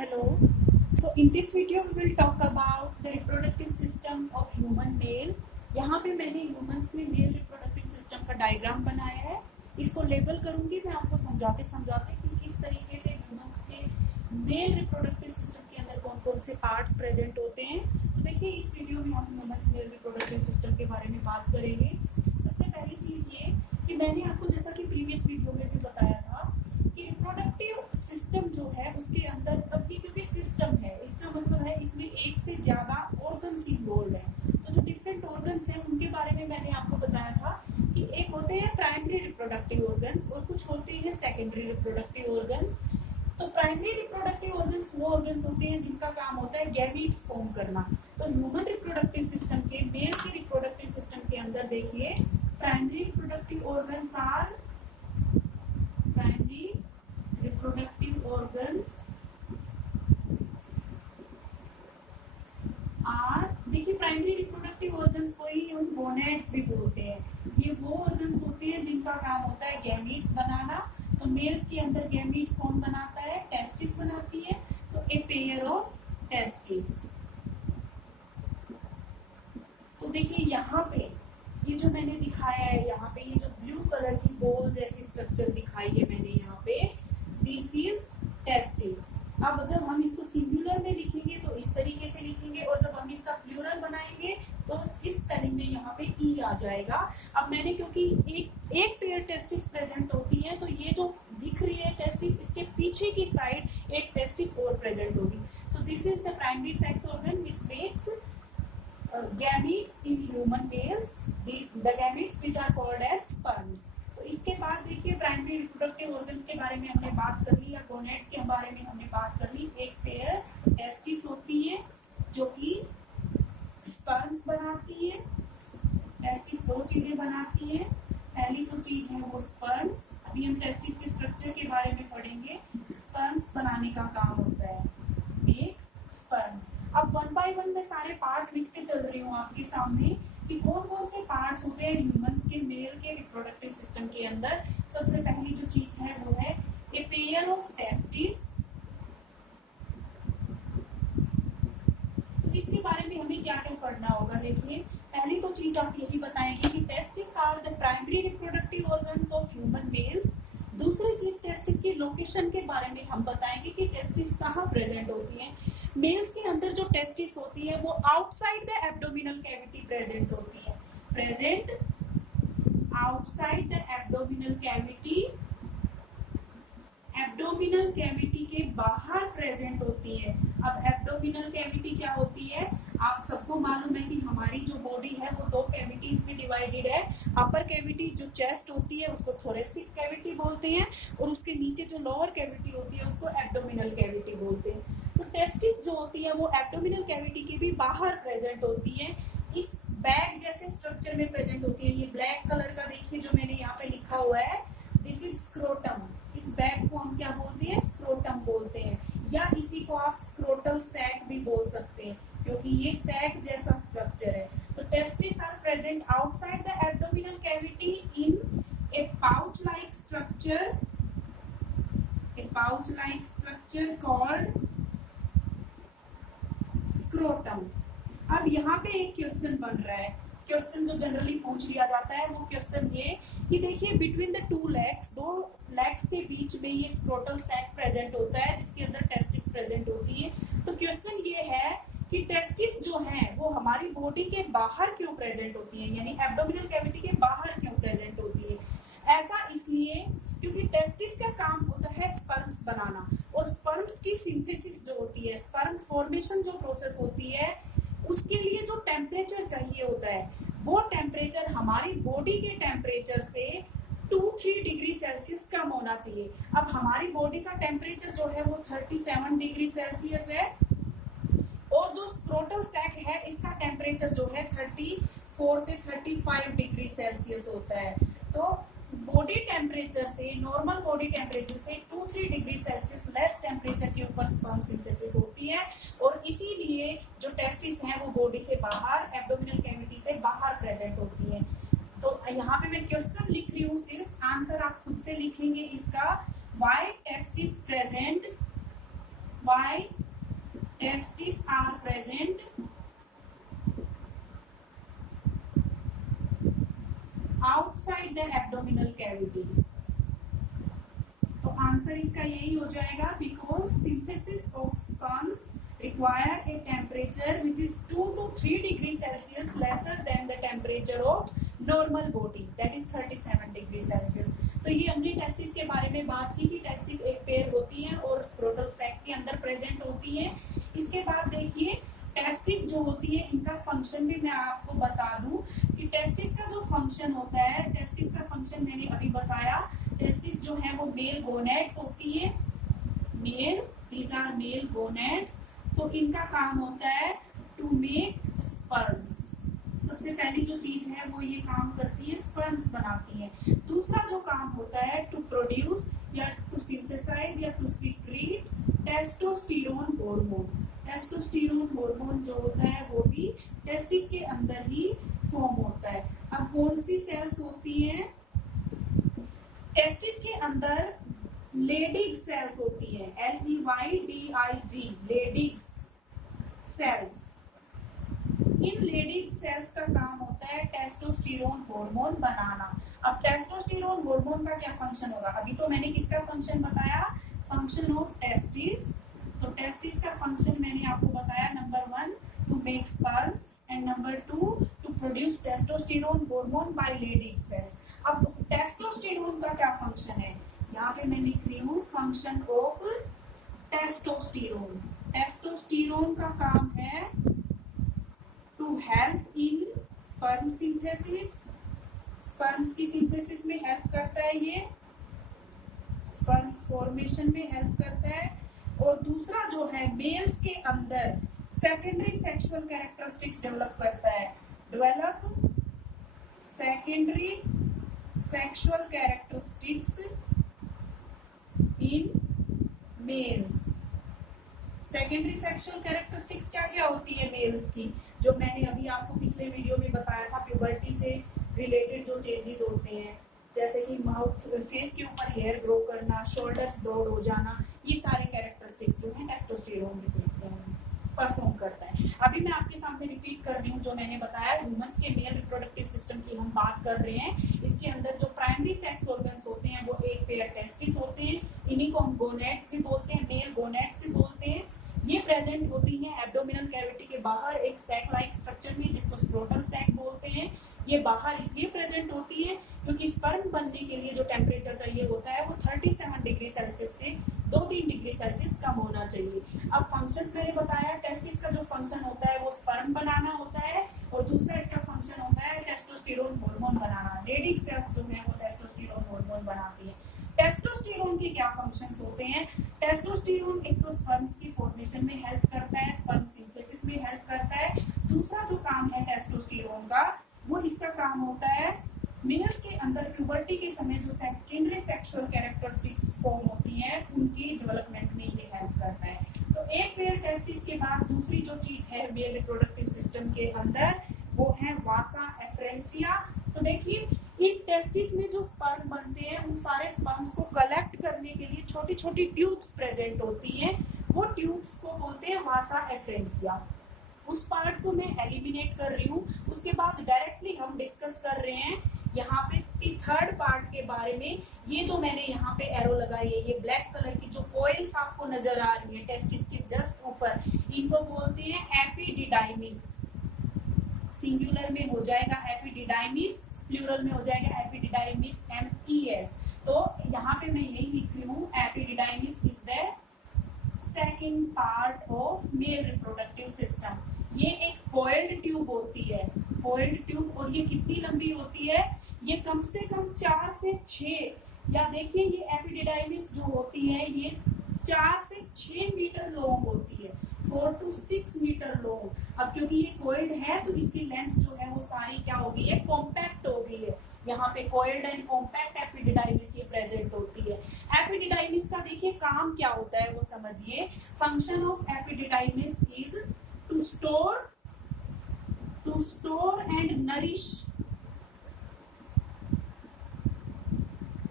Hello. So in this video we will talk about the reproductive system of human male. यहाँ पे मैंने humans में male reproductive system का diagram बनाया है. इसको लेबल करूंगी मैं आपको समझाते समझाते कि किस तरीके से ह्यूमंस के मेल रिप्रोडक्टिव सिस्टम के अंदर कौन कौन से पार्ट्स प्रेजेंट होते हैं. तो देखिए इस वीडियो में हम ह्यूमंस मेल रिप्रोडक्टिव सिस्टम के बारे में बात करेंगे. सबसे पहली चीज़ ये कि मैंने आपको जैसा कि प्रीवियस वीडियो में भी बताया था कि रिप्रोडक्टिव सिस्टम जो है उसके अंदर अब ये क्योंकि सिस्टम है इसका मतलब है इसमें एक से ज़्यादा ऑर्गन्स इन्वॉल्व हैं. तो जो डिफरेंट ऑर्गन्स हैं उनके बारे में मैंने आपको बताया था कि एक होते हैं प्राइमरी रिप्रोडक्टिव ऑर्गन्स और कुछ होते हैं सेकेंडरी रिप्रोडक्टिव ऑर्गन्स. तो प्राइमरी रिप्रोडक्टिव ऑर्गन्स वो ऑर्गन्स होते हैं जिनका काम होता है गैमीट्स फॉर्म करना. तो ह्यूमन रिप्रोडक्टिव सिस्टम के मेल के रिप्रोडक्टिव सिस्टम के अंदर देखिए primary reproductive organs are primary reproductive organs are देखिए प्राइमरी रिप्रोडक्टिव ऑर्गन्स को ही हम गोनेड्स भी बोलते हैं. ये वो ऑर्गन्स होते हैं जिनका काम होता है गैमीट्स बनाना. तो मेल्स के अंदर गैमीट्स कौन बनाता है? टेस्टिस बनाती है. तो ए पेयर ऑफ टेस्टिस. तो देखिए यहाँ पे ये जो मैंने दिखाया है यहाँ पे ये जो ब्लू कलर की बॉल जैसी स्ट्रक्चर दिखाई है मैंने यहाँ पे दिस इज टेस्टिस. अब जब हम इसको सिंगुलर में लिखेंगे तो इस तरीके से लिखेंगे और जब हम इसका प्लूरल बनाएंगे तो इस स्पेलिंग में यहाँ पे ई आ जाएगा. अब मैंने क्योंकि एक पेयर टेस्टिस प्रेजेंट होती है तो ये जो दिख रही है टेस्टिस इसके पीछे की साइड एक टेस्टिस और प्रेजेंट होगी. सो this is the primary sex organ which makes gametes in human males. The gametes which are called as sperms. तो इसके बाद देखिए प्राइमरी रिप्रोडक्टिव ऑर्गन्स के बारे में हमने बात कर ली या गोनेड्स के बारे में हमने बात कर ली. एक पेयर टेस्टिस होती है जो कि स्पर्म्स बनाती है. टेस्टिस दो चीजें बनाती है. पहली जो चीज है वो स्पर्म्स. अभी हम टेस्टिस के स्ट्रक्चर के बारे में पढ़ेंगे. स्पर्म्स बनाने का काम होता है मेक स्पर्म्स. अब वन बाय वन मैं सारे पार्ट्स लिखते चल रही हूँ आपके सामने कि कौन कौन से पार्ट्स होते हैं ह्यूमंस के मेल के रिप्रोडक्टिव सिस्टम के अंदर. सबसे पहली जो चीज है वो है ए पेयर ऑफ टेस्टिस. तो इसके बारे में हमें क्या क्या पढ़ना होगा. देखिए पहली तो चीज आप यही बताएंगे कि testis are the primary reproductive organs of human males. दूसरी चीज टेस्टिस की लोकेशन के बारे में हम बताएंगे कि टेस्टिस कहाँ प्रेजेंट होती है. मेल्स के अंदर जो टेस्टिस होती है वो outside the abdominal cavity present होती है. Present outside the abdominal cavity. Abdominal cavity के बाहर प्रेजेंट होती है. अब एब्डोमिनल कैविटी क्या होती है? आप सबको मालूम है कि हमारी जो बॉडी है वो दो कैविटीज में डिवाइडेड है. अपर कैविटी जो चेस्ट होती है उसको थोरेसिक कैविटी बोलते हैं और उसके नीचे जो लोअर कैविटी होती है उसको एब्डोमिनल कैविटी बोलते हैं. तो टेस्टिस जो होती है वो एब्डोमिनल कैविटी के भी बाहर प्रेजेंट होती है. इस बैग जैसे स्ट्रक्चर में प्रेजेंट होती है. ये ब्लैक कलर का देखिए जो मैंने यहाँ पे लिखा हुआ है दिस इज स्क्रोटम. इस बैग को हम क्या बोलते हैं? स्क्रोटम बोलते हैं या इसी को आप स्क्रोटल सैक भी बोल सकते हैं क्योंकि ये सैक जैसा स्ट्रक्चर है. तो testis are present outside the abdominal cavity in a pouch like structure. A pouch like structure called scrotum. अब यहाँ पे एक क्वेश्चन बन रहा है. क्वेश्चन जो जनरली पूछ लिया जाता है वो क्वेश्चन ये कि देखिए बिटवीन द टू लेग्स, दो लेग्स के बीच में ये स्क्रोटल सैक प्रेजेंट होता है जिसके अंदर टेस्टिस प्रेजेंट होती है. तो क्वेश्चन ये है कि टेस्टिस जो है वो हमारी बॉडी के बाहर क्यों प्रेजेंट होती है, यानी एब्डोमिनल कैविटी के बाहर क्यों प्रेजेंट होती है. ऐसा इसलिए क्योंकि टेस्टिस का काम होता है स्पर्म्स बनाना और स्पर्म्स की सिंथेसिस जो होती है, स्पर्म फॉर्मेशन जो प्रोसेस होती है उसके लिए जो टेम्परेचर चाहिए होता है वो टेम्परेचर हमारी बॉडी के टेम्परेचर से 2-3 डिग्री सेल्सियस कम होना चाहिए. अब हमारी बॉडी का टेम्परेचर जो है वो 37 डिग्री सेल्सियस है और जो स्क्रोटल सैक है इसका टेम्परेचर जो है 34 से 35 डिग्री सेल्सियस होता है. तो बॉडी टेम्परेचर से, नॉर्मल बॉडी टेम्परेचर से 2-3 डिग्री सेल्सियस लेस टेम्परेचर के ऊपर स्पर्म सिंथेसिस होती है और इसीलिए जो टेस्टिस है वो बॉडी से बाहर, एब्डोमिनल कैविटी से बाहर प्रेजेंट होती है. तो यहाँ पे मैं क्वेश्चन लिख रही हूँ, सिर्फ आंसर आप खुद से लिखेंगे इसका. Why testis present why testes are present outside the abdominal cavity. तो आंसर इसका यही हो जाएगा, because synthesis of sperms require a temperature which is 2 to 3 degrees Celsius lesser than the temperature of normal body, that is 37 degrees Celsius. तो ये हमने testis के बारे में बात की कि टेस्टिस एक पेयर होती है और स्क्रोटल सैक के अंदर प्रेजेंट होती है. इसके बाद देखिए टेस्टिस जो होती है, इनका फंक्शन भी मैं आपको बता दूं कि टेस्टिस का जो फंक्शन होता है, टेस्टिस का फंक्शन मैंने अभी बताया. टेस्टिस जो है वो मेल गोनेड्स होती है, male, these are male gonads. तो इनका काम होता है टू मेक स्पर्म्स. सबसे पहली जो चीज है वो ये काम करती है, स्पर्म्स बनाती है. दूसरा जो काम होता है टू प्रोड्यूस या टू सिंथेसाइज या to secrete testosterone hormone. Testosterone hormone जो होता है वो भी टेस्टिस के अंदर ही फॉर्म होता है. अब कौन सी सेल्स होती है टेस्टिस के अंदर? लेडिग सेल्स होती है, LEYDIG, लेडिग्स सेल्स. इन लेडिग सेल्स का काम होता है टेस्टोस्टेरोन हार्मोन बनाना. अब टेस्टोस्टेरोन हार्मोन का क्या फंक्शन होगा? अभी तो मैंने किसका फंक्शन बताया, फंक्शन ऑफ टेस्टिस. तो टेस्टिस का फंक्शन मैंने आपको बताया, number 1 to make sperms and number 2 to produce testosterone hormone by Leydig cell. अब टेस्टोस्टेरोन का क्या फंक्शन है? यहाँ पे मैं लिख रही हूँ फंक्शन ऑफ टेस्टोस्टेरोन. टेस्टोस्टेरोन का काम है to help in sperm synthesis. Sperms की सिंथेसिस में हेल्प करता है, ये स्पर्म फॉर्मेशन में हेल्प करता है. और दूसरा जो है मेल्स के अंदर सेकेंडरी सेक्सुअल कैरेक्टरिस्टिक्स डेवलप करता है. Develop secondary sexual characteristics in males. Secondary sexual characteristics क्या क्या होती है मेल्स की, जो मैंने अभी आपको पिछले वीडियो में बताया था. प्यूबर्टी से रिलेटेड जो चेंजेस होते हैं, जैसे कि माउथ, फेस के ऊपर हेयर ग्रो करना, शोल्डर्स ब्रॉड हो जाना, ये सारे कैरेक्टरिस्टिक्स जो है टेस्टोस्टेरोन परफॉर्म करता है. अभी मैं आपके सामने रिपीट कर रही हूँ जो मैंने बताया. ह्यूमंस के मेल रिप्रोडक्टिव सिस्टम की हम बात कर रहे हैं. इसके अंदर जो प्राइमरी सेक्स ऑर्गन्स होते हैं वो एक पेयर टेस्टिस होते हैं. इन्हीं को हम गोनेड्स भी बोलते हैं, मेल गोनेड्स भी बोलते हैं. ये प्रेजेंट होती हैं एब्डोमिनल कैविटी के बाहर एक सैक लाइक स्ट्रक्चर में, जिसको स्क्रोटल सैक बोलते हैं. ये बाहर इसलिए प्रेजेंट होती है क्योंकि स्पर्म बनने के लिए जो टेम्परेचर चाहिए होता है वो 37 डिग्री सेल्सियस से 2-3 डिग्री सेल्सियस कम होना चाहिए. अब फंक्शंस मैंने बताया. टेस्टिस का जो फंक्शन होता है वो स्पर्म बनाना होता है और दूसरा इसका फंक्शन होता है टेस्टोस्टेरोन हार्मोन बनाना. लेडिग सेल्स जो है वो टेस्टोस्टेरोन हार्मोन बनाती है. टेस्टोस्टेरोन के क्या फंक्शंस होते हैं? टेस्टोस्टेरोन एक तो स्पर्म्स की फॉर्मेशन में हेल्प करता है, स्पर्म सिंथेसिस में हेल्प करता है. दूसरा जो काम है टेस्टोस्टेरोन का, वो इसका काम होता है मेल्स के अंदर प्यूबर्टी के समय जो सेकेंडरी सेक्सुअल कैरेक्टरिस्टिक्स फॉर्म होती हैं उनकी डेवलपमेंट में ये हेल्प करता है. तो एक पेयर टेस्टिस के बाद दूसरी जो चीज है मेल रिप्रोडक्टिव सिस्टम के अंदर वो है वासा एफरेंसिया. तो देखिए इन टेस्टिस में जो स्पर्म बनते हैं उन सारे स्पर्म्स को कलेक्ट करने के लिए छोटी छोटी ट्यूब्स प्रेजेंट होती हैं. वो ट्यूब्स को बोलते हैं वासा एफरेंसिया. उस पार्ट को मैं एलिमिनेट कर रही हूँ. उसके बाद डायरेक्टली हम डिस्कस कर रहे हैं यहाँ पे थर्ड पार्ट के बारे में. ये जो मैंने यहाँ पे एरो लगाई है, ये ब्लैक कलर की जो कॉइल्स आपको नजर आ रही है टेस्टिस के जस्ट ऊपर, इनको बोलते हैं एपिडिडाइमिस. सिंगुलर में हो जाएगा एपिडिडाइमिस, प्लूरल में हो जाएगा एपिडिडाइमिस MES. तो यहाँ पे मैं यही लिख रही हूँ, epididymis is the second part of male reproductive system. ये एक कॉइल्ड ट्यूब होती है, कॉइल्ड ट्यूब. और ये कितनी लंबी होती है? ये कम से कम 4 से 6, या देखिए ये एपिडिडाइमिस जो होती है ये 4 से 6 मीटर लॉन्ग होती है, 4 to 6 मीटर लॉन्ग. अब क्योंकि ये कॉइल्ड है तो इसकी लेंथ जो है वो सारी क्या हो गई है, कॉम्पैक्ट हो गई है. यहाँ पे कॉइल्ड एंड कॉम्पैक्ट एपिडिडाइमिस ये प्रेजेंट होती है. एपिडिडाइमिस का देखिए काम क्या होता है वो समझिए. Function of epididymis is to store and nourish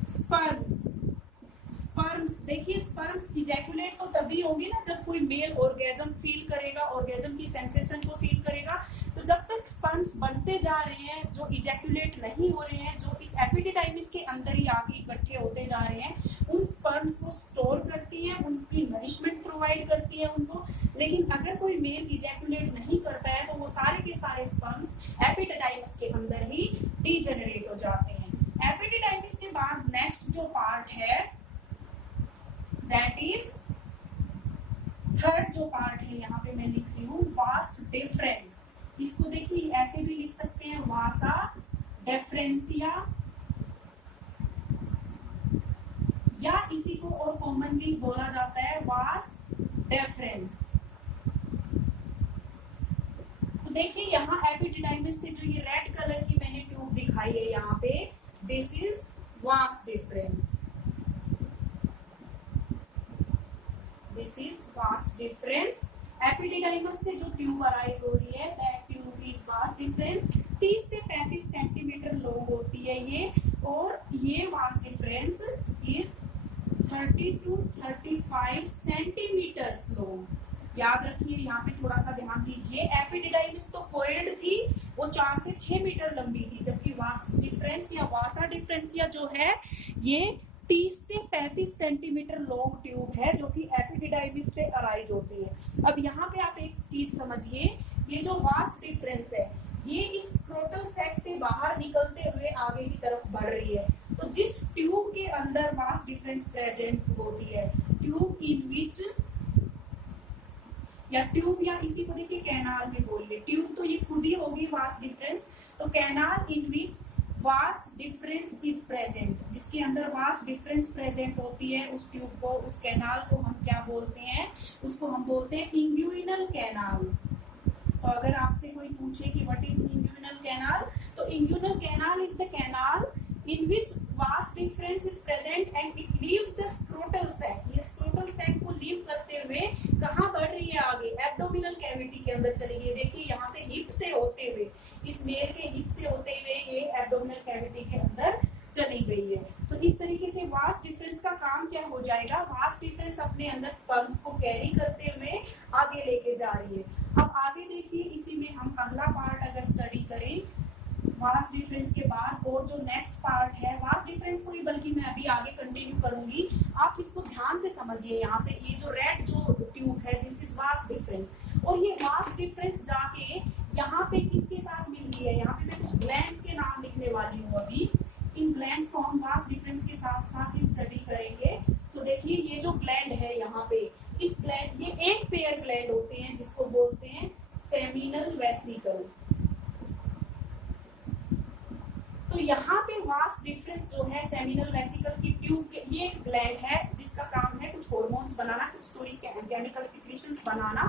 sperms. Sperms, देखिए स्पर्म्स इजैकुलेट तो तभी होंगे ना जब कोई मेल ऑर्गेजम फील करेगा, ऑर्गेजम की सेंसेशन को फील करेगा। तो जब तक स्पर्म्स बनते जा रहे हैं, जो इजैकुलेट नहीं हो रहे हैं, जो इस एपिडिडाइमिस के अंदर ही आके इकट्ठे होते जा रहे हैं, उन स्पर्म्स को स्टोर करती है, उनकी नरिशमेंट प्रोवाइड करती है उनको। लेकिन अगर कोई मेल इजैकुलेट नहीं करता है तो वो सारे के सारे स्पर्म्स एपिडिडाइमिस के अंदर ही डीजेनरेट हो जाते हैं। एपिडिडाइमिस के बाद नेक्स्ट जो पार्ट है दैट इज थर्ड जो पार्ट है, यहाँ पे मैं लिख रही हूँ वास डिफरेंस। इसको देखिए ऐसे भी लिख सकते हैं वासा डिफरेंसिया, या इसी को और कॉमनली बोला जाता है वास डिफरेंस। तो देखिए यहाँ एपिडिडाइमिस से जो ये रेड कलर की मैंने ट्यूब दिखाई है यहाँ पे, this is vas deferens, this is vas deferens. Epididymis से जो ट्यूब अराइज हो रही है that tube is vas deferens. 30 से 35 सेंटीमीटर लॉन्ग होती है ये, और ये vas deferens is 30 to 35 centimetres long. याद रखिए, यहाँ पे थोड़ा सा ध्यान दीजिए, एपिडिडाइमिस तो कोएड थी, वो 4 से 6 मीटर लंबी थी, जबकि वास डिफरेंस या वासा डिफरेंसिया जो है ये 30 से 35 सेंटीमीटर लॉन्ग ट्यूब है जो कि एपिडिडाइमिस से अराइज होती है। अब यहाँ पे आप एक चीज समझिए, ये जो वास डिफरेंस है ये इस स्क्रोटल सैक से बाहर निकलते हुए आगे की तरफ बढ़ रही है। तो जिस ट्यूब के अंदर वास डिफरेंस प्रेजेंट होती है, ट्यूब इन विच, या ट्यूब या इसी को देखिए कैनाल में बोलिए, ट्यूब तो ये खुद ही होगी वास डिफरेंस, तो कैनाल इन विच वास डिफरेंस इज प्रेजेंट, जिसके अंदर वास डिफरेंस प्रेजेंट होती है, उस ट्यूब को, उस कैनाल को हम क्या बोलते हैं, उसको हम बोलते हैं इंग्यूइनल कैनाल। तो अगर आपसे कोई पूछे कि व्हाट इज इंग्यूइनल कैनाल, तो inguinal canal is the canal in which vast difference is present and it leaves the scrotal sac। ये scrotal sac को लीव करते हुए कहाँ बढ़ रही है आगे, एब्डोमिनल कैविटी के अंदर चली गई। देखिए यहाँ से हिप से होते हुए, इस मेल के हिप से होते हुए ये एब्डोमिनल कैविटी के अंदर चली गई है। तो इस तरीके से वास्ट डिफरेंस का काम क्या हो जाएगा, वास्ट डिफरेंस अपने अंदर स्पर्म्स को कैरी करते हुए आगे लेके जा रही है। अब आगे देखिए, इसी में हम अगला पार्ट अगर स्टडी करें वास्ट डिफरेंस के बाद, और जो नेक्स्ट पार्ट है वास्ट डिफरेंस को ही बल्कि मैं अभी आगे कंटिन्यू करूंगी, आप इसको ध्यान से समझिए। यहाँ से ये जो रेड जो ट्यूब है दिस इज वास्ट डिफरेंस, और ये वास्ट डिफरेंस जाके यहाँ पे किसके साथ मिल रही है, यहाँ पे मैं कुछ ग्लैंड्स के नाम लिखने वाली हूँ अभी। इन ग्लैंड्स को हम वास्ट डिफरेंस के साथ साथ ही स्टडी करेंगे। तो देखिए ये जो ग्लैंड है यहाँ पे, इस ग्लैंड, ये एक पेयर ग्लैंड होते हैं जिसको बोलते हैं सेमिनल वेसिकल। तो यहाँ पे वास्ट डिफरेंस जो है सेमिनल वेसिकल की ट्यूब के, ये एक ग्लैंड है जिसका काम है कुछ हार्मोन्स बनाना, कुछ सॉरी केमिकल सिक्रीशंस बनाना।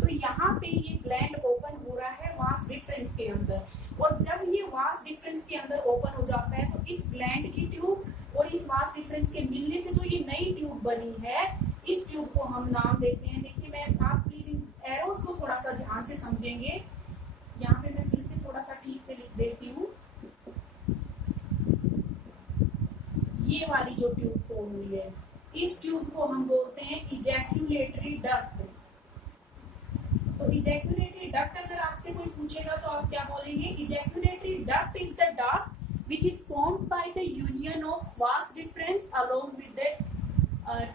तो यहाँ पे ये ग्लैंड ओपन हो रहा है वास्ट डिफरेंस के अंदर, और जब ये वास्ट डिफरेंस के अंदर ओपन हो जाता है तो इस ग्लैंड की ट्यूब और इस वास्ट डिफरेंस के मिलने से जो ये नई ट्यूब बनी है, इस ट्यूब को हम नाम देते हैं, देखिए मैं, आप प्लीज इन एरोज को थोड़ा सा ध्यान से समझेंगे। यहाँ पे मैं फिर से थोड़ा सा ठीक से लिख देती हूँ। ये वाली जो ट्यूब फॉर्म हुई है, इस ट्यूब को हम बोलते हैं इजैक्यूलेटरी डक्ट। तो इजैक्यूलेटरी डक्ट अगर आपसे कोई पूछेगा तो आप क्या बोलेंगे, ejaculatory duct is the duct which is formed by the union of vas deferens along with the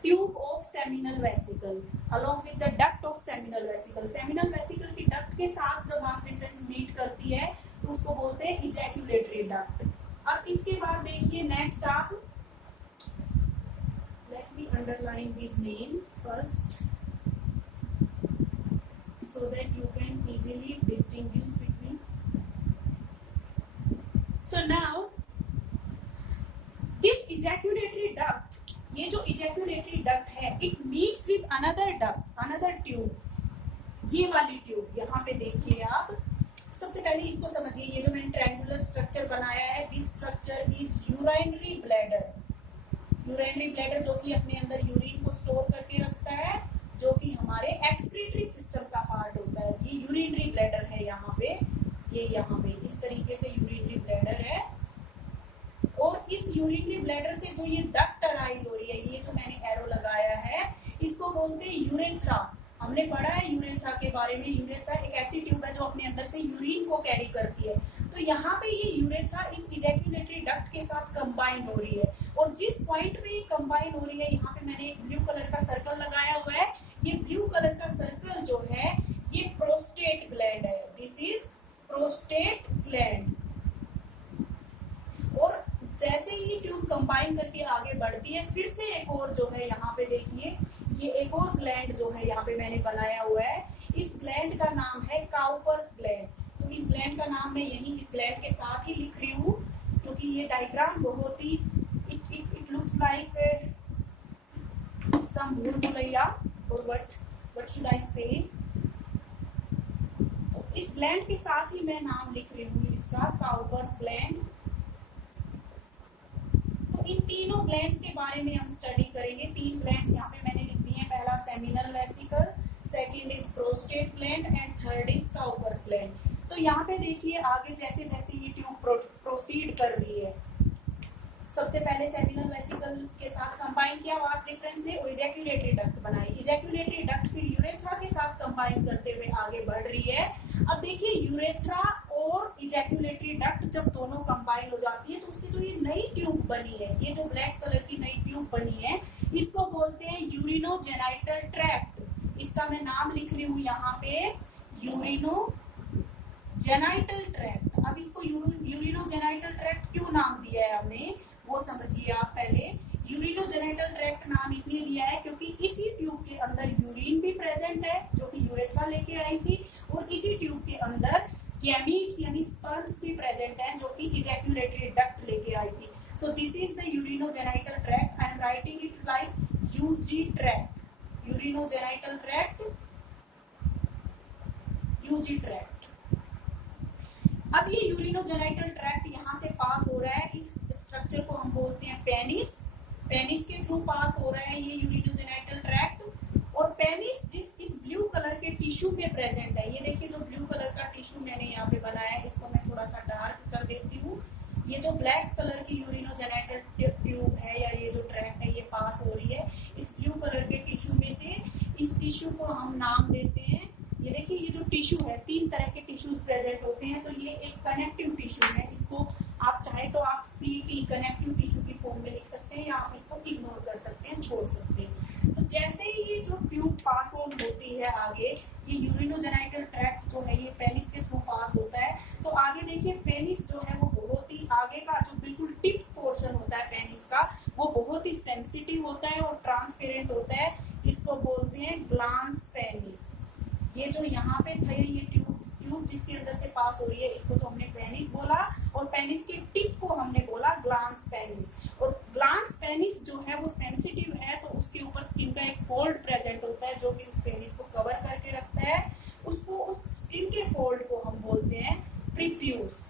tube of seminal vesicle, along with the duct of seminal vesicle। seminal vesicle की duct के साथ जब vas deferens meet करती है तो उसको बोलते हैं ejaculatory duct। अब इसके बाद देखिए नेक्स्ट आप, let me underline these names first so that you can easily distinguish between। So now this ejaculatory duct, ये जो ejaculatory duct है, it meets with another duct, another tube। ये वाली ट्यूब यहाँ पे देखिए आप, सबसे पहले इसको समझिए, ये जो मैंने ट्रायंगुलर स्ट्रक्चर बनाया है, this structure is urinary bladder. Urinary bladder जो कि अपने अंदर यूरिन को स्टोर करके रखता है, जो कि हमारे एक्सक्रीटरी सिस्टम का पार्ट होता है। ये यूरिनरी ब्लैडर है यहाँ पे, ये यहाँ पे इस तरीके से यूरिनरी ब्लैडर है। और इस यूरिनरी ब्लैडर से जो ये डक्ट अराइज हो रही है, ये जो मैंने एरो लगाया है, इसको बोलते हैं यूरेथ्रा। हमने पढ़ा है यूरेथ्रा के बारे में। यूरेथ्रा एक ऐसी ट्यूब है जो अपने अंदर से यूरिन को कैरी करती है। तो यहाँ पे ये यूरेथ्रा इस इजैक्यूलेटरी डक्ट के साथ कंबाइन हो रही है, और जिस पॉइंट पे ये कंबाइन हो रही है, यहाँ पे मैंने एक ब्लू कलर का सर्कल लगाया हुआ है। ये ब्लू कलर का सर्कल जो है ये प्रोस्टेट ग्लैंड है। This is prostate gland. और जैसे ही ट्यूब कंबाइन करके आगे बढ़ती है, फिर से एक और जो है यहाँ पे देखिए, ये एक और ग्लैंड जो है यहाँ पे मैंने बनाया हुआ है। इस ग्लैंड का नाम है काउपर्स ग्लैंड। तो इस ग्लैंड का नाम मैं यही इस ग्लैंड के साथ ही लिख रही हूँ, क्योंकि ये डायग्राम बहुत ही इट लुक्स लाइक सम भूल भुलैया, और व्हाट शुड आई से। तो इस ग्लैंड के साथ ही मैं नाम लिख रही हूँ इसका, काउपर्स ग्लैंड। तो इन तीनों ग्लैंड्स के बारे में हम स्टडी करेंगे। 3 ग्लैंड्स यहाँ पे मैंने लिख दिए हैं। पहला seminal vesicle, second is prostate gland and third is Cowper's gland. तो यहाँ पे देखिए आगे जैसे जैसे ये ट्यूब प्रोसीड कर रही है, सबसे पहले सेमिनल वेसिकल के साथ कंबाइन किया वास डिफरेंस ने, और इजैक्यूलेटरी डक्ट बनाई। इजैक्यूलेटरी डक्ट फिर यूरेथ्रा के साथ कंबाइन करते हुए आगे बढ़ रही है। अब देखिए यूरेथ्रा और इजैक्यूलेटरी डक्ट जब दोनों कंबाइन हो जाती है, तो उससे जो ये नई ट्यूब बनी है, ये जो ब्लैक कलर की नई ट्यूब बनी है, इसको बोलते हैं यूरिनोजेनाइटल ट्रैक्ट। इसका मैं नाम लिख रही हूँ यहाँ पे, यूरिनोजेनाइटल ट्रैक्ट। अब इसको यूरिनोजेनाइटल ट्रैक्ट क्यों नाम दिया है हमने, वो समझिए आप पहले। यूरिनोजेनाइटल ट्रैक्ट नाम इसलिए दिया है क्योंकि इसी ट्यूब के अंदर यूरिन भी प्रेजेंट है, जो कि यूरेथ्रा लेके आई थी, और इसी ट्यूब के अंदर गैमीट्स यानी स्पर्म्स भी प्रेजेंट है, जो कि इजैक्यूलेटरी डक्ट लेके आई थी। So this is the urinogenital tract. I am writing it like UG tract, urinogenital tract, UG tract. अब ये यूरिनोजेनाइटल ट्रैक्ट यहाँ से पास हो रहा है, इस स्ट्रक्चर को हम बोलते हैं पेनिस। पेनिस के थ्रू पास हो रहा है ये यूरिनोजेनाइटल ट्रैक्ट। और पेनिस जिस इस ब्लू कलर के टिश्यू में प्रेजेंट है, ये देखिए जो ब्लू कलर का टिश्यू मैंने यहाँ पे बनाया है, इसको मैं थोड़ा सा डार्क कर देती हूँ। ये जो ब्लैक कलर की यूरिनोजेनाइटल ट्यूब है या ये जो ट्रैक्ट है, ये पास हो रही है इस ब्लू कलर के टिश्यू में से। इस टिश्यू को हम नाम देते हैं, ये देखिए ये जो टिश्यू है, 3 तरह के टिश्यूज प्रेजेंट होते हैं, तो ये एक कनेक्टिव टिश्यू है। इसको आप चाहे तो आप CT कनेक्टिव टिश्यू की फॉर्म में लिख सकते हैं, या आप इसको इग्नोर कर सकते हैं, छोड़ सकते हैं। तो जैसे ही ये जो ट्यूब पास ऑन होती है आगे, ये यूरिनोजेनाइटल ट्रैक्ट जो है ये पेनिस के थ्रू पास होता है। तो आगे देखिए पेनिस जो है वो बहुत ही आगे का जो बिल्कुल टिप पोर्शन होता है पेनिस का, वो बहुत ही सेंसिटिव होता है और ट्रांसपेरेंट होता है। इसको बोलते हैं ग्लांस पेनिस। ये जो यहाँ पे थे ये ट्यूब जिसके अंदर से पास हो रही है, इसको तो हमने पेनिस बोला, और पेनिस के टिप को हमने बोला ग्लांस पेनिस। और ग्लांस पेनिस जो है वो सेंसिटिव है, तो उसके ऊपर स्किन का एक फोल्ड प्रेजेंट होता है, जो कि उस पेनिस को कवर करके रखता है। उसको उस स्किन के फोल्ड को हम बोलते हैं प्रीप्यूस।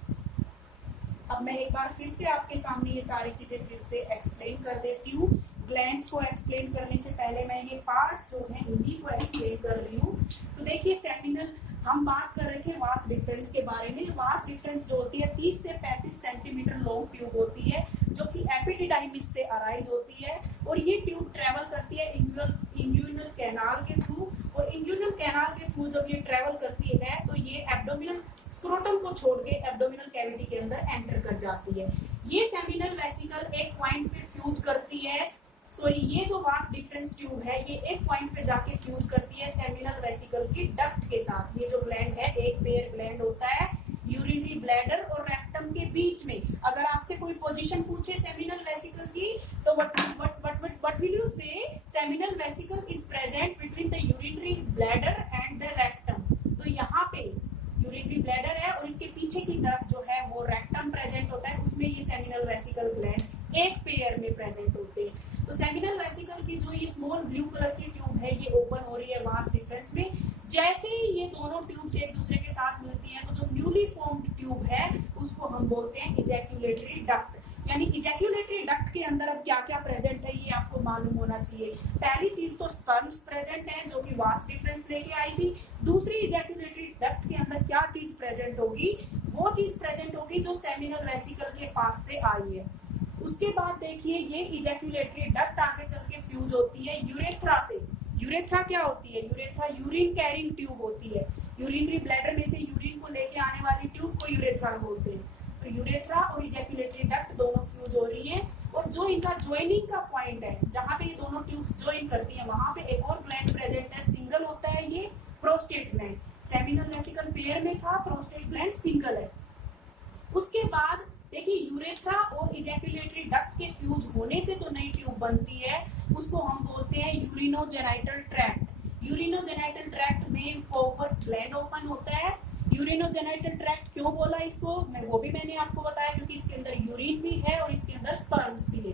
अब मैं एक बार फिर से आपके सामने ये सारी चीजें फिर से एक्सप्लेन कर देती हूँ। ग्लैंड्स को एक्सप्लेन करने से पहले मैं ये पार्ट्स जो हैं इन्हीं को एक्सप्लेन कर रही हूँ। तो देखिए सेमिनल, हम बात कर रहे थे वास डिफरेंस के बारे में। वास डिफरेंस जो होती है 30 से 35 सेंटीमीटर लॉन्ग ट्यूब होती है, जो कि एपिडिडाइमिस से अराइज होती है, और ये ट्यूब ट्रेवल करती है इंग्यूइनल कैनाल के थ्रू। और इंग्यूइनल कैनाल के थ्रू जब ये ट्रेवल करती है, तो ये एब्डोमिनल स्क्रोटम को छोड़ के एब्डोमिनल कैविटी के अंदर एंटर कर जाती है। ये सेमिनल वेसिकल एक पॉइंट पे फ्यूज करती है, सॉरी ये जो वास डिफरेंस ट्यूब है ये एक पॉइंट पे जाके फ्यूज करती है सेमिनल वेसिकल की डक्ट के साथ। ये जो ग्लैंड है, एक पेयर ग्लैंड होता है यूरिनरी ब्लैडर और रेक्टम के बीच में। अगर आपसे कोई पोजीशन पूछे सेमिनल वेसिकल की, तो व्हाट विल यू से? Seminal vesicle is present between the urinary bladder and the rectum. तो यहाँ पे यूरिनरी ब्लैडर है और इसके पीछे की तरफ जो है वो रेक्टम प्रेजेंट होता है, उसमें ये सेमिनल वेसिकल ग्लैंड एक पेयर में प्रेजेंट होते हैं। तो सेमिनल वेसिकल की जो ये स्मॉल ब्लू कलर की ट्यूब है ये ओपन हो रही है वास डिफरेंस में। जैसे ही ये दोनों ट्यूब्स एक दूसरे के साथ मिलती हैं, तो जो न्यूली फॉर्म्ड ट्यूब है उसको हम बोलते हैं इजैक्यूलेटरी डक्ट। यानी इजैक्यूलेटरी डक्ट के अंदर अब क्या क्या प्रेजेंट है ये आपको मालूम होना चाहिए। पहली चीज तो स्पर्म्स प्रेजेंट है, जो कि वास डिफरेंस लेके आई थी। दूसरी, इजैक्यूलेटरी डक्ट के अंदर क्या चीज प्रेजेंट होगी? वो चीज प्रेजेंट होगी जो सेमिनल वेसिकल के पास से आई है। उसके बाद देखिए ये इजैक्यूलेटरी डक्ट आगे चल के फ्यूज होती है यूरेथ्रा से। यूरेथ्रा क्या होती है? यूरेथ्रा यूरिन कैरिंग ट्यूब होती है। यूरिनरी ब्लैडर में से यूरिन को लेके आने वाली ट्यूब को यूरेथ्रा बोलते हैं। तो यूरेथ्रा और इजैक्यूलेटरी डक्ट दोनों फ्यूज हो रही है, और जो इनका ज्वाइनिंग का पॉइंट है जहां पे ये दोनों ट्यूब्स ज्वाइन करती हैं वहां पे एक और ग्लैंड प्रेजेंट है, सिंगल होता है ये prostate gland. Seminal vesicle pair में था, प्रोस्टेट ग्लैंड सिंगल है। उसके बाद देखिए यूरेथ्रा और इजैक्यूलेटरी डक्ट के फ्यूज होने से जो नई ट्यूब बनती है उसको हम बोलते हैं यूरिनोजेनाइटल ट्रैक्ट। यूरिनोजेनाइटल ट्रैक्ट में कोपस ग्लैंड ओपन होता है। यूरिनोजेनाइटल ट्रैक्ट क्यों बोला इसको, वो भी मैंने आपको बताया, क्योंकि इसके अंदर यूरिन भी है और इसके अंदर स्पर्म्स भी है।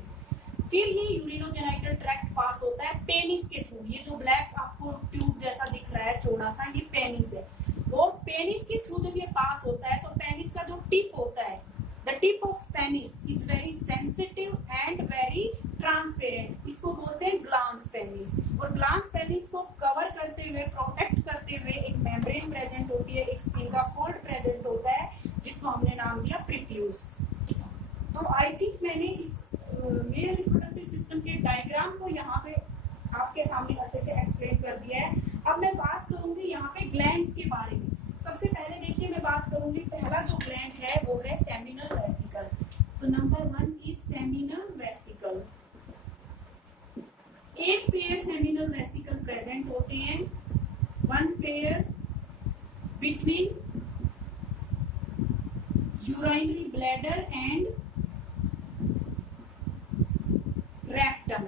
फिर ये यूरिनोजेनाइटल ट्रैक्ट पास होता है पेनिस के थ्रू। ये जो ब्लैक आपको ट्यूब जैसा दिख रहा है चौड़ा सा, ये पेनिस है। और पेनिस के थ्रू जब ये पास होता है तो पेनिस का जो टिप होता है, the tip of penis is very sensitive and very transparent. इसको बोलते हैं ग्लांस पेनिस। और ग्लांस पेनिस को कवर करते हुए, प्रोटेक्ट करते हुए एक मेम्ब्रेन प्रेजेंट होती है, एक स्किन का फोल्ड प्रेजेंट होता है, जिसको हमने नाम दिया प्रीप्यूस। तो आई थिंक मैंने इस मेल रिप्रोडक्टिव सिस्टम के डायग्राम को यहाँ पे आपके सामने अच्छे से एक्सप्लेन कर दिया है। अब मैं बात करूंगी यहाँ पे ग्लैंड्स के बारे में। सबसे पहले देखिए मैं बात करूंगी, पहला जो ग्लैंड है वो है सेमिनल वेसिकल। तो नंबर 1 इज सेमिनल वेसिकल। एक पेयर सेमिनल वेसिकल प्रेजेंट होते हैं, one pair between urinary bladder and rectum.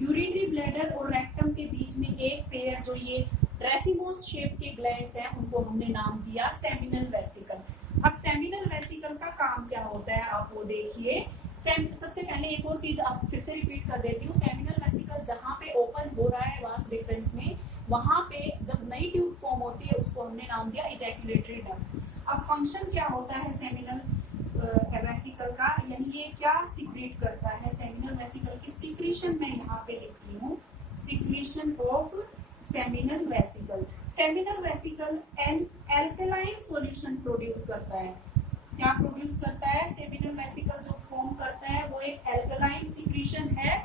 Urinary bladder और रेक्टम के बीच में एक पेयर जो ये रेसिमोस शेप के ग्लैंड्स हैं उनको हमने नाम दिया सेमिनल वेसिकल। अब सेमिनल वेसिकल का काम क्या होता है आप वो देखिए। सबसे पहले एक और चीज आप फिर से रिपीट कर देती हूँ। सेमिनल वेसिकल जहाँ पे ओपन हो रहा है वास डिफरेंस में, वहां पे जब नई ट्यूब फॉर्म होती है उसको हमने नाम दिया इजैक्यूलेटरी डक्ट। अब फंक्शन क्या होता है सेमिनल वेसिकल का, यानी ये क्या सीक्रेट करता है? सेमिनल वेसिकल की सीक्रेशन मैं यहाँ पे लिख रही हूँ, secretion of seminal vesicle. Seminal vesicle an alkaline solution produce करता है। क्या प्रोड्यूस करता है? सेमिनल वेसिकल जो फॉर्म करता है वो एक एल्कलाइन सीक्रेशन है,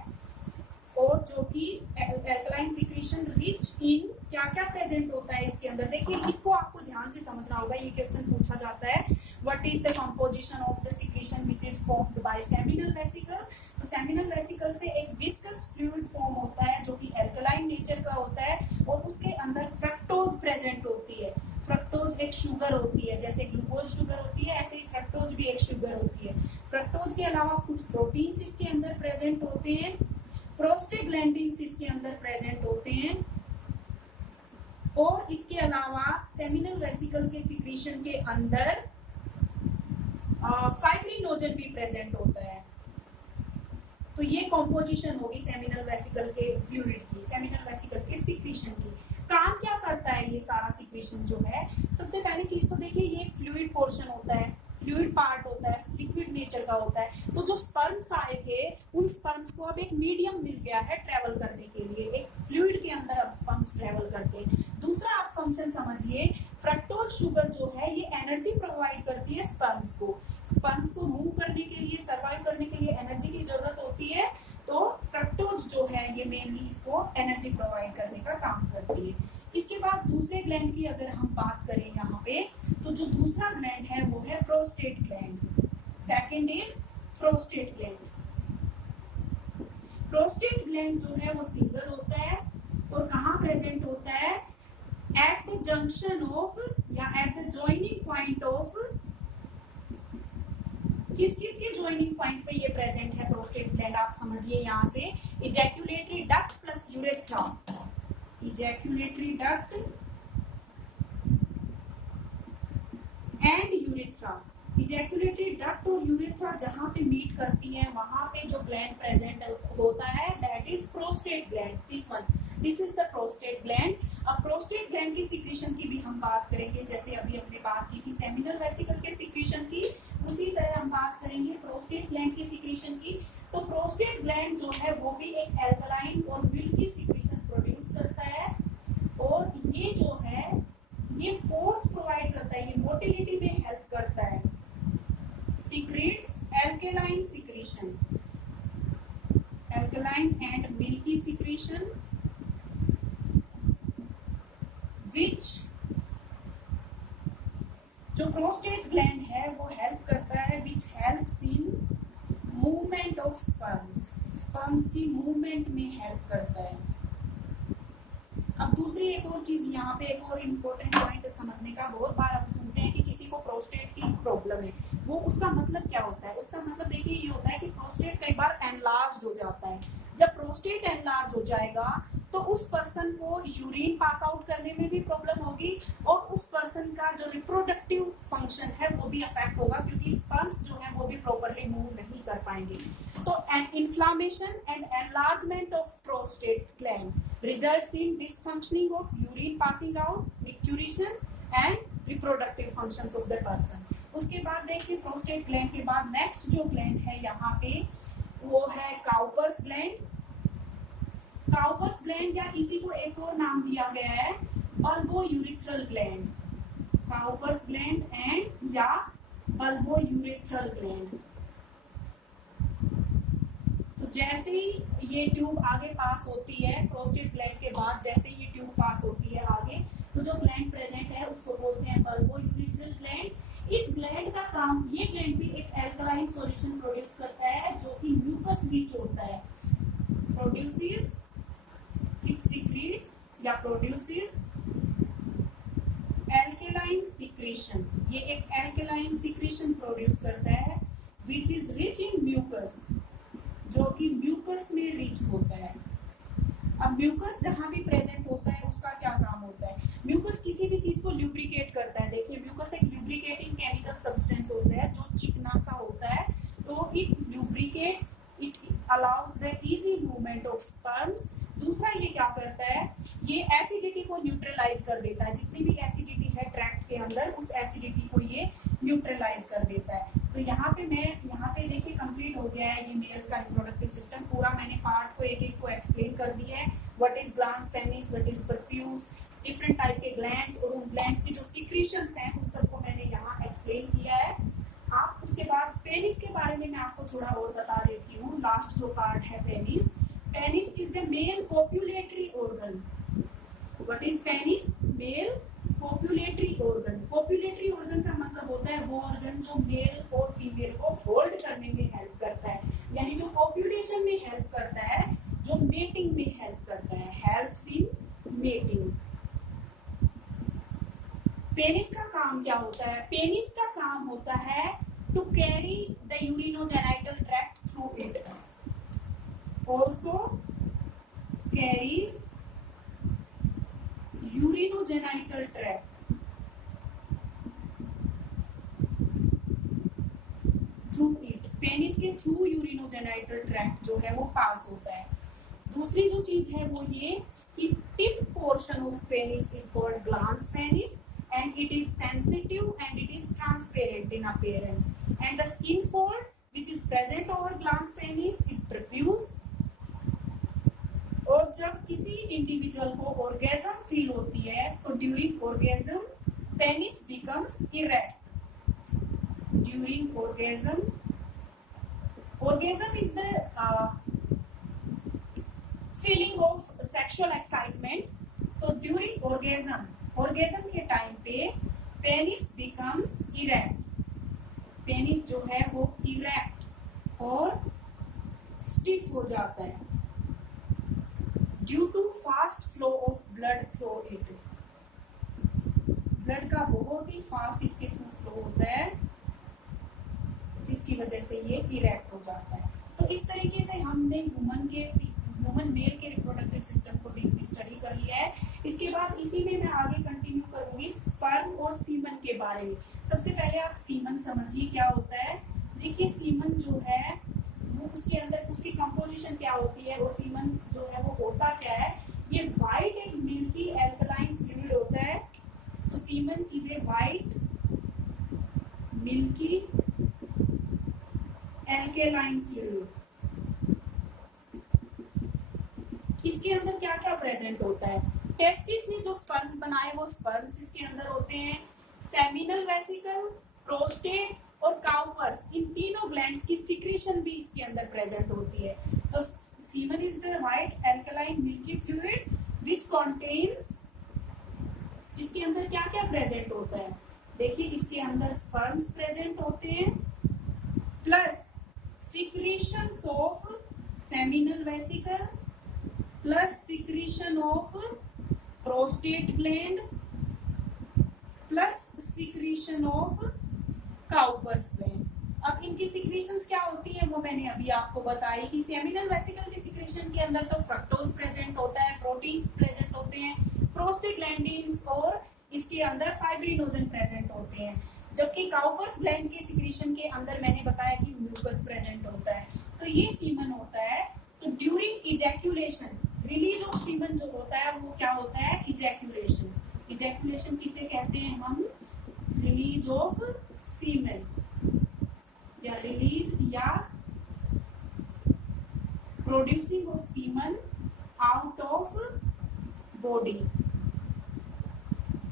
और जो कि एल्कलाइन सीक्रेशन रिच इन क्या क्या प्रेजेंट होता है इसके अंदर। देखिए इसको आपको ध्यान से समझना होगा, ये क्वेश्चन पूछा जाता है, what is the composition of the secretion which is formed by seminal vesicle. तो सेमिनल वेसिकल से एक विस्कस फ्लूइड फॉर्म होता है जो कि एल्कलाइन नेचर का होता है, और उसके अंदर फ्रक्टोज प्रेजेंट होती है। फ्रक्टोज एक शुगर होती है, जैसे ग्लूकोज शुगर होती है ऐसे ही फ्रक्टोज भी एक शुगर होती है। फ्रक्टोज के अलावा कुछ प्रोटीन्स इसके अंदर प्रेजेंट होते हैं, प्रोस्टाग्लैंडिन्स इसके अंदर प्रेजेंट होते हैं, और इसके अलावा सेमिनल वेसिकल के सीक्रेशन के अंदर फाइब्रिनोजन भी प्रेजेंट होता है। तो ये कॉम्पोजिशन होगी सेमिनल वेसिकल के फ्लूइड की, सेमिनल वेसिकल के सीक्रेशन की। काम क्या करता है ये सारा सीक्रेशन जो है? सबसे पहली चीज तो देखिए ये एक फ्लूइड पोर्शन होता है, फ्लूइड पार्ट होता है, लिक्विड नेचर का होता है। तो जो स्पर्म्स आए थे उन स्पर्म्स को अब एक मीडियम मिल गया है ट्रेवल करने के लिए, एक फ्लूइड के अंदर अब स्पर्म्स ट्रेवल करते हैं। दूसरा आप फंक्शन समझिए, फ्रक्टोज शुगर जो है ये एनर्जी प्रोवाइड करती है स्पर्म्स को। स्पर्म्स को मूव करने के लिए, सर्वाइव करने के लिए एनर्जी की जरूरत होती है, तो फ्रक्टोज जो है ये मेनली इसको एनर्जी प्रोवाइड करने का काम करती है। इसके बाद दूसरे ग्लैंड की अगर हम बात करें यहाँ पे, तो जो दूसरा ग्लैंड है वो है prostate gland. Second is prostate gland. Prostate gland जो है वो सिंगल होता है, और कहाँ प्रेजेंट होता है? एट द जंक्शन ऑफ या at the joining point of, किस किस के ज्वाइनिंग पॉइंट पे ये प्रेजेंट है प्रोस्टेट ग्लैंड? आप समझिए यहाँ से, ejaculatory duct plus urethra, ejaculatory duct and urethra. Ejaculatory duct और यूरेथ्रा जहां पे मीट करती है वहां पे जो ग्लैंड प्रेजेंट होता है that is prostate gland. This is the prostate gland. अब प्रोस्टेट ग्लैंड की सीक्रेशन की भी हम बात करेंगे, जैसे अभी हमने बात की थी सेमिनल वेसिकल के सीक्रेशन की, उसी तरह हम बात करेंगे प्रोस्टेट ग्लैंड की सीक्रेशन की। तो प्रोस्टेट ग्लैंड जो है वो भी एक एल्कलाइन और मिल्की सीक्रेशन प्रोड्यूस करता है, और ये जो है ये फोर्स प्रोवाइड करता है, ये मोटिलिटी में हेल्प करता है। secretes alkaline secretion, alkaline and milky secretion, which जो प्रोस्टेट ग्लैंड है वो हेल्प करता है, which helps in movement of sperms, sperms की मूवमेंट में हेल्प करता है। अब दूसरी एक और चीज यहाँ पे, एक और इम्पोर्टेंट पॉइंट समझने का, बहुत बार हम सुनते हैं कि किसी को प्रोस्टेट की प्रॉब्लम है, वो उसका मतलब क्या होता है? उसका मतलब देखिए ये होता है कि प्रोस्टेट कई बार एनलार्ज हो जाता है। जब प्रोस्टेट एनलार्ज हो जाएगा तो उस पर्सन को यूरिन पास आउट करने में भी प्रॉब्लम होगी और उस पर्सन का जो रिप्रोडक्टिव फंक्शन है वो भी अफेक्ट होगा, क्योंकि स्पर्म्स जो है वो भी प्रॉपरली मूव नहीं कर पाएंगे। तो an inflammation and enlargement of prostate gland results in dysfunctioning of urine passing out, micturition and reproductive functions of the person। उसके बाद देखिए प्रोस्टेट ग्लैंड के बाद नेक्स्ट जो ग्लैंड है यहाँ पे वो है काउपर्स ग्लैंड। काउपर्स ग्लैंड या इसी को एक और नाम दिया गया है bulbourethral gland, Cowper's gland and या बल्बोयूरेथ्रल ग्लैंड। तो जैसे ही ये ट्यूब आगे पास होती है प्रोस्टेट ग्लैंड के बाद, जैसे ये ट्यूब पास होती है आगे, तो जो ग्लैंड प्रेजेंट है उसको बोलते हैं बल्बोयूरेथ्रल ग्लैंड। इस ग्लैंड का काम, ये ग्लैंड भी एक एल्कलाइन सॉल्यूशन प्रोड्यूस करता है जो कि म्यूकस रिच होता है, प्रोड्यूसेस, इट सीक्रेट्स या प्रोड्यूसेस एल्कलाइन सीक्रेशन। ये एक एल्कलाइन सीक्रेशन प्रोड्यूस करता है which is rich in mucus, जो कि म्यूकस में रिच होता है। अब म्यूकस जहां भी प्रेजेंट होता है उसका क्या काम होता है? म्यूकस किसी भी चीज को ल्यूब्रिकेट करता है। देखिए म्यूकस एक ल्यूब्रिकेटिंग केमिकल सब्सटेंस होता है जो चिकना सा होता है, तो it lubricates, it allows the easy movement of sperms. दूसरा ये क्या करता है, ये एसिडिटी को न्यूट्रलाइज कर देता है, जितनी भी एसिडिटी है ट्रैक्ट के अंदर उस एसिडिटी को ये न्यूट्रलाइज कर देता है। तो यहाँ पे देखिए कंप्लीट हो गया है ये मेल्स का रिप्रोडक्टिव सिस्टम पूरा। मैंने पार्ट को एक को एक्सप्लेन कर दिया है, what is glands penis, what is perfuse, different type के ग्लैंड्स और उन ग्लैंड्स की जो सीक्रेशंस हैं उन सबको मैंने यहाँ एक्सप्लेन किया है। आप उसके बाद पेनिस के बारे में मैं आपको थोड़ा और बता देती हूँ। लास्ट जो पार्ट है penis, penis is the male copulatory organ. What is penis? Male copulatory organ. Copulatory organ का मतलब होता है वो ऑर्गन जो मेल और फीमेल को होल्ड करने में हेल्प करता है, यानी जो कोपुलेशन में हेल्प करता है, जो मेटिंग में हेल्प करता है, हेल्प्स इन मेटिंग। पेनिस का काम क्या होता है? पेनिस का काम होता है to carry the urinogenital tract through it, also carries urinogenital tract through it। Penis के थ्रू यूरिनोजेनाइटल ट्रैक्ट जो है वो पास होता है। दूसरी जो चीज है वो ये कि tip portion of penis is called glans penis and it is sensitive and it is transparent in appearance, and the skin fold which is present over glans penis is profuse। और जब किसी इंडिविजुअल को orgasm feel होती है, so during orgasm penis becomes erect. During orgasm, orgasm is the feeling of sexual excitement. So during orgasm के time पे penis becomes इरेक्ट। Penis जो है वो इरेक्ट और स्टिफ हो जाता है due to fast flow of blood through it. Blood का बहुत ही फास्ट इसके थ्रू फ्लो होता है जिसकी वजह से ये इरेक्ट हो जाता है। तो इस तरीके से हमने ह्यूमन मेल के रिप्रोडक्टिव सिस्टम को डीपली स्टडी कर लिया है। इसके बाद इसी में मैं आगे कंटिन्यू करूंगी स्पर्म और सीमन के बारे में। सबसे पहले आप सीमन समझिए क्या होता है। देखिए सीमन जो है वो उसके अंदर उसकी कंपोजिशन क्या होती है, और सीमन जो है वो होता क्या है। ये white and milky alkaline fluid होता है। तो semen is a white milky alkaline fluid. इसके अंदर क्या क्या प्रेजेंट होता है? टेस्टिस ने जो स्पर्म बनाए वो स्पर्म्स इसके अंदर होते हैं, सेमिनल वेसिकल, प्रोस्टेट और काउपर्स, इन तीनों ग्लैंड्स की सिक्रीशन भी इसके अंदर प्रेजेंट होती है। तो semen is the white alkaline milky fluid which contains, जिसके अंदर क्या क्या प्रेजेंट होता है, देखिए इसके अंदर स्पर्म्स प्रेजेंट होते हैं plus secretions of seminal vesicle plus secretion of prostate gland plus secretion of Cowper's gland. अब इनकी सिक्रीशंस क्या होती है वो मैंने अभी आपको बताई कि सेमिनल वेसिकल की सिक्रीशन के अंदर तो फ्रक्टोज प्रेजेंट होता है, प्रोटीन्स प्रेजेंट होते हैं, प्रोस्टेग्लैंडिन्स और इसके अंदर फाइब्रिनोजन प्रेजेंट होते हैं, जबकि काउपर्स ग्लैंड के सिक्रीशन के अंदर मैंने बताया कि म्यूकस प्रेजेंट होता है। तो ये सीमन होता है। तो during ejaculation release of semen जो होता है वो क्या होता है, इजैक्यूलेशन। इजैक्यूलेशन किसे कहते हैं हम, रिलीज ऑफ सीमन या रिलीज या producing of semen out of body.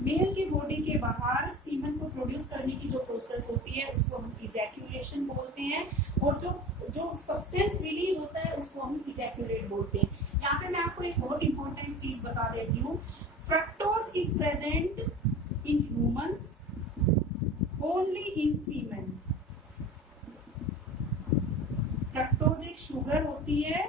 Male की बॉडी के बाहर सीमन को प्रोड्यूस करने की जो प्रोसेस होती है उसको हम इजैक्यूलेशन बोलते हैं, और जो सब्सटेंस रिलीज होता है उसको हम इजैक्यूलेट बोलते हैं। यहाँ पे मैं आपको एक बहुत इंपॉर्टेंट चीज बता देती हूँ, fructose is present in humans only in semen. Fructose एक शुगर होती है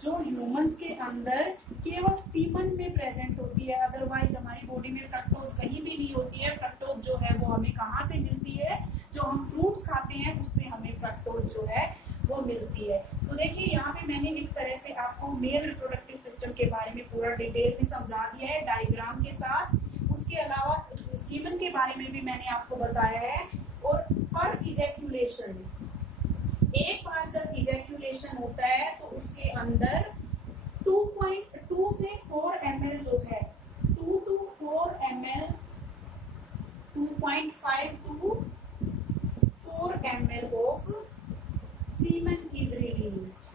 जो ह्यूमंस के अंदर केवल सीमन में प्रेजेंट होती है, अदरवाइज हमारी बॉडी में फ्रक्टोज कहीं भी नहीं होती है। फ्रक्टोज जो है वो हमें कहाँ से मिलती है, जो हम फ्रूट्स खाते हैं उससे हमें फ्रक्टोज जो है वो मिलती है। तो देखिए यहाँ पे मैंने एक तरह से आपको मेल रिप्रोडक्टिव सिस्टम के बारे में पूरा डिटेल में समझा दिया है डायग्राम के साथ। उसके अलावा सीमन के बारे में भी मैंने आपको बताया है। और पर इजैक्यूलेशन, एक बार जब इजैक्यूलेशन होता है तो उसके अंदर 2.2 से 4 ml जो है, 2 to 4 ml, 2.5 to 4 ml of semen is released.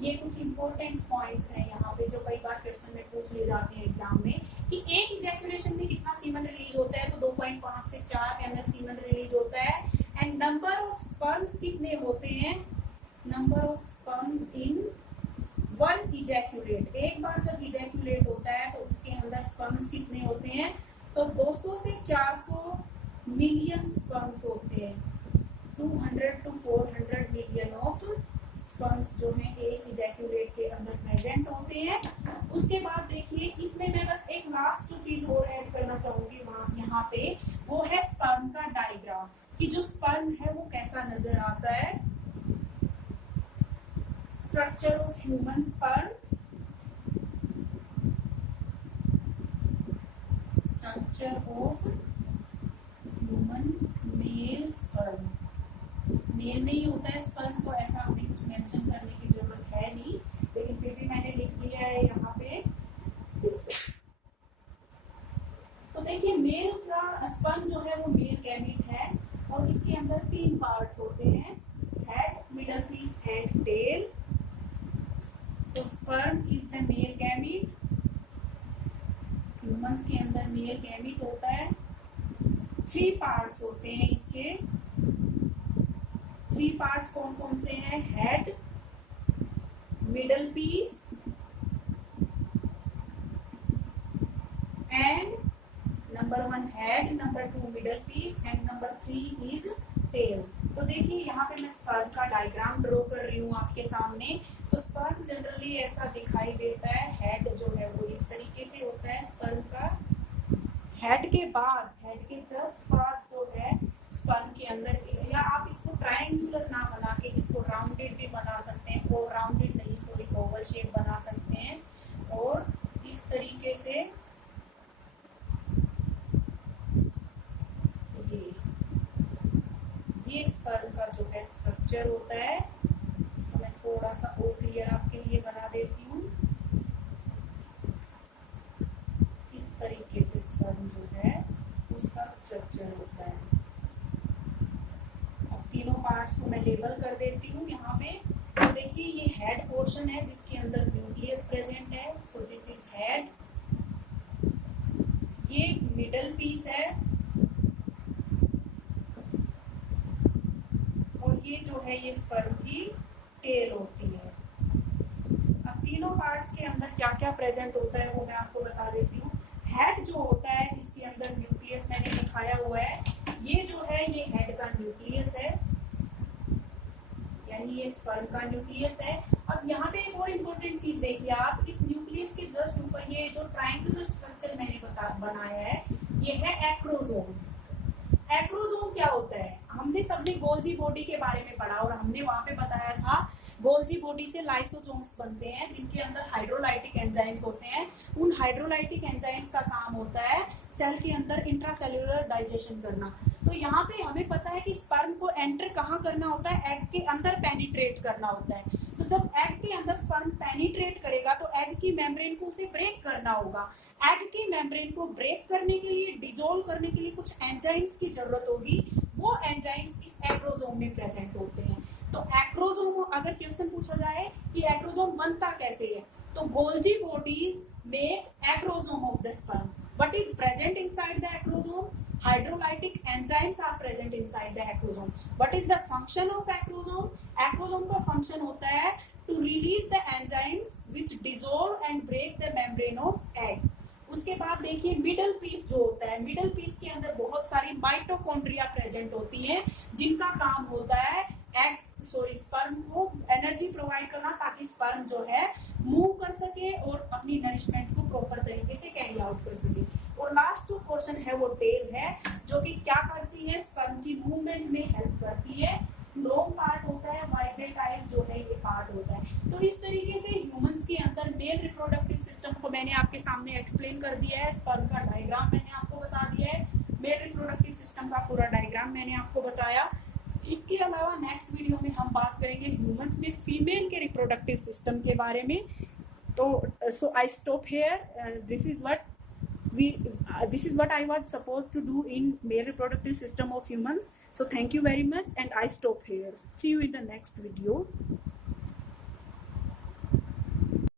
ये कुछ इंपॉर्टेंट पॉइंट्स हैं यहाँ पे जो कई बार क्वेश्चन में पूछ ले जाते हैं एग्जाम में कि एक इजैक्यूलेशन में कितना सीमन रिलीज होता है, तो 2.5 से 4 ml सीमन रिलीज होता है। एंड नंबर ऑफ स्पर्म्स कितने होते हैं, number of sperms in one ejaculate, एक बार जब इजैक्यूलेट होता है तो उसके अंदर स्पर्म्स कितने होते हैं, तो 200 से 400 मिलियन स्पर्म्स होते हैं। 200 to 400 मिलियन ऑफ स्पर्म्स जो है एक इजैक्यूलेट के अंदर प्रेजेंट होते हैं। उसके बाद देखिए इसमें मैं बस एक लास्ट जो चीज और ऐड करना चाहूंगी वहां यहाँ पे, वो है स्पर्म का डायग्राम, कि जो स्पर्म है वो कैसा नजर आता है। Structure of human sperm, structure of human male sperm. Male में ही होता है स्पर्म, तो ऐसा हमें कुछ मेंशन करने की जरूरत है नहीं, लेकिन फिर भी मैंने लिख दिया है यहाँ पे। तो देखिए मेल का स्पर्म जो है वो मेल गैमीट है, और इसके अंदर 3 पार्ट्स होते हैं, head, middle piece and tail. तो sperm is the male gamete, humans के अंदर मेल गैमीट होता है। 3 पार्ट्स होते हैं इसके। 3 पार्ट्स कौन कौन से हैं, head, middle piece and number 1 head, number 2 middle piece and number 3 is tail. तो देखिए यहाँ पे मैं स्पर्म का डायग्राम ड्रॉ कर रही हूँ आपके सामने। तो स्पर्म जनरली ऐसा दिखाई देता है, हेड जो है वो इस तरीके से होता है स्पर्म का। हेड के बाद, हेड के जस्ट बाद जो है स्पर्म के अंदर, या आप इसको ट्रायंगुलर ना बना के इसको राउंडेड भी बना सकते हैं, और राउंडेड नहीं सॉरी ओवल शेप बना सकते हैं। और इस तरीके से ये स्पर्म का जो है स्ट्रक्चर होता है। इसको मैं थोड़ा सा और क्लियर आपके लिए बना देती हूँ। इस तरीके से स्पर्म जो है उसका स्ट्रक्चर होता है। अब तीनों पार्ट्स को मैं लेबल कर देती हूँ यहाँ पे। तो देखिए ये हेड पोर्शन है जिसके अंदर न्यूक्लियस प्रेजेंट है, सो दिस इज हेड। ये मिडल पीस है, ये जो है ये स्पर्म की टेल होती है। अब तीनों पार्ट्स के अंदर क्या क्या प्रेजेंट होता है वो मैं आपको बता देती हूँ। हेड जो होता है इसके अंदर न्यूक्लियस मैंने दिखाया हुआ है, ये जो है ये हेड का न्यूक्लियस है, यानी ये स्पर्म का न्यूक्लियस है। अब यहाँ पे एक और इम्पोर्टेंट चीज देखिए आप, इस न्यूक्लियस के जस्ट ऊपर ये जो ट्रायंगुलर स्ट्रक्चर मैंने बनाया है ये है एक्रोसोम। एक्रोसोम क्या होता है, हमने सबने गोल्जी बॉडी के बारे में पढ़ा और हमने वहां पे बताया था गोल्जी बॉडी से लाइसोसोम्स बनते हैं जिनके अंदर हाइड्रोलाइटिक एंजाइम्स होते हैं। उन हाइड्रोलाइटिक एंजाइम्स का काम होता है सेल के अंदर इंट्रासेल्युलर डाइजेशन करना। तो यहाँ पे हमें पता है कि स्पर्म को एंटर कहाँ करना होता है, एग के अंदर पेनिट्रेट करना होता है। तो जब एग के अंदर स्पर्म पेनिट्रेट करेगा तो एग की मेम्ब्रेन को उसे ब्रेक करना होगा। एग की मेम्ब्रेन को ब्रेक करने के लिए, डिसोल्व करने के लिए कुछ एंजाइम्स की जरूरत होगी, वो एंजाइम्स इस एक्रोसोम में प्रेजेंट होते हैं। तो एक्रोसोम, अगर क्वेश्चन पूछा जाए कि एक्रोसोम बनता कैसे है, तो Golgi bodies make acrosome of the sperm. What is present inside the acrosome? Hydrolytic enzymes are present inside the acrosome. What is the function of acrosome? Acrosome का function होता है to release the enzymes which dissolve and break the membrane of egg. उसके बाद देखिए middle piece जो होता है, middle piece के अंदर बहुत सारी माइटोकॉन्ड्रिया प्रेजेंट होती हैं जिनका काम होता है स्पर्म को एनर्जी प्रोवाइड करना ताकि स्पर्म जो है मूव कर सके और अपनी नरिशमेंट को प्रॉपर तरीके से कैरी आउट कर सके। और लास्ट जो पोर्शन है वो टेल है जो कि क्या करती है, स्पर्म की मूवमेंट में हेल्प करती है। लॉन्ग पार्ट होता है, वाइब्रेट टाइप जो है ये पार्ट होता है। तो इस तरीके से ह्यूमंस के अंदर मेल रिप्रोडक्टिव सिस्टम को मैंने आपके सामने एक्सप्लेन कर दिया है। स्पर्म का डायग्राम मैंने आपको बता दिया है, मेल रिप्रोडक्टिव सिस्टम का पूरा डायग्राम मैंने आपको बताया। इसके अलावा नेक्स्ट वीडियो में हम बात करेंगे ह्यूमंस में फीमेल के रिप्रोडक्टिव सिस्टम के बारे में। तो so I stop here. This is what I was supposed to do in male reproductive system of humans. So thank you very much and I stop here. See you in the next video.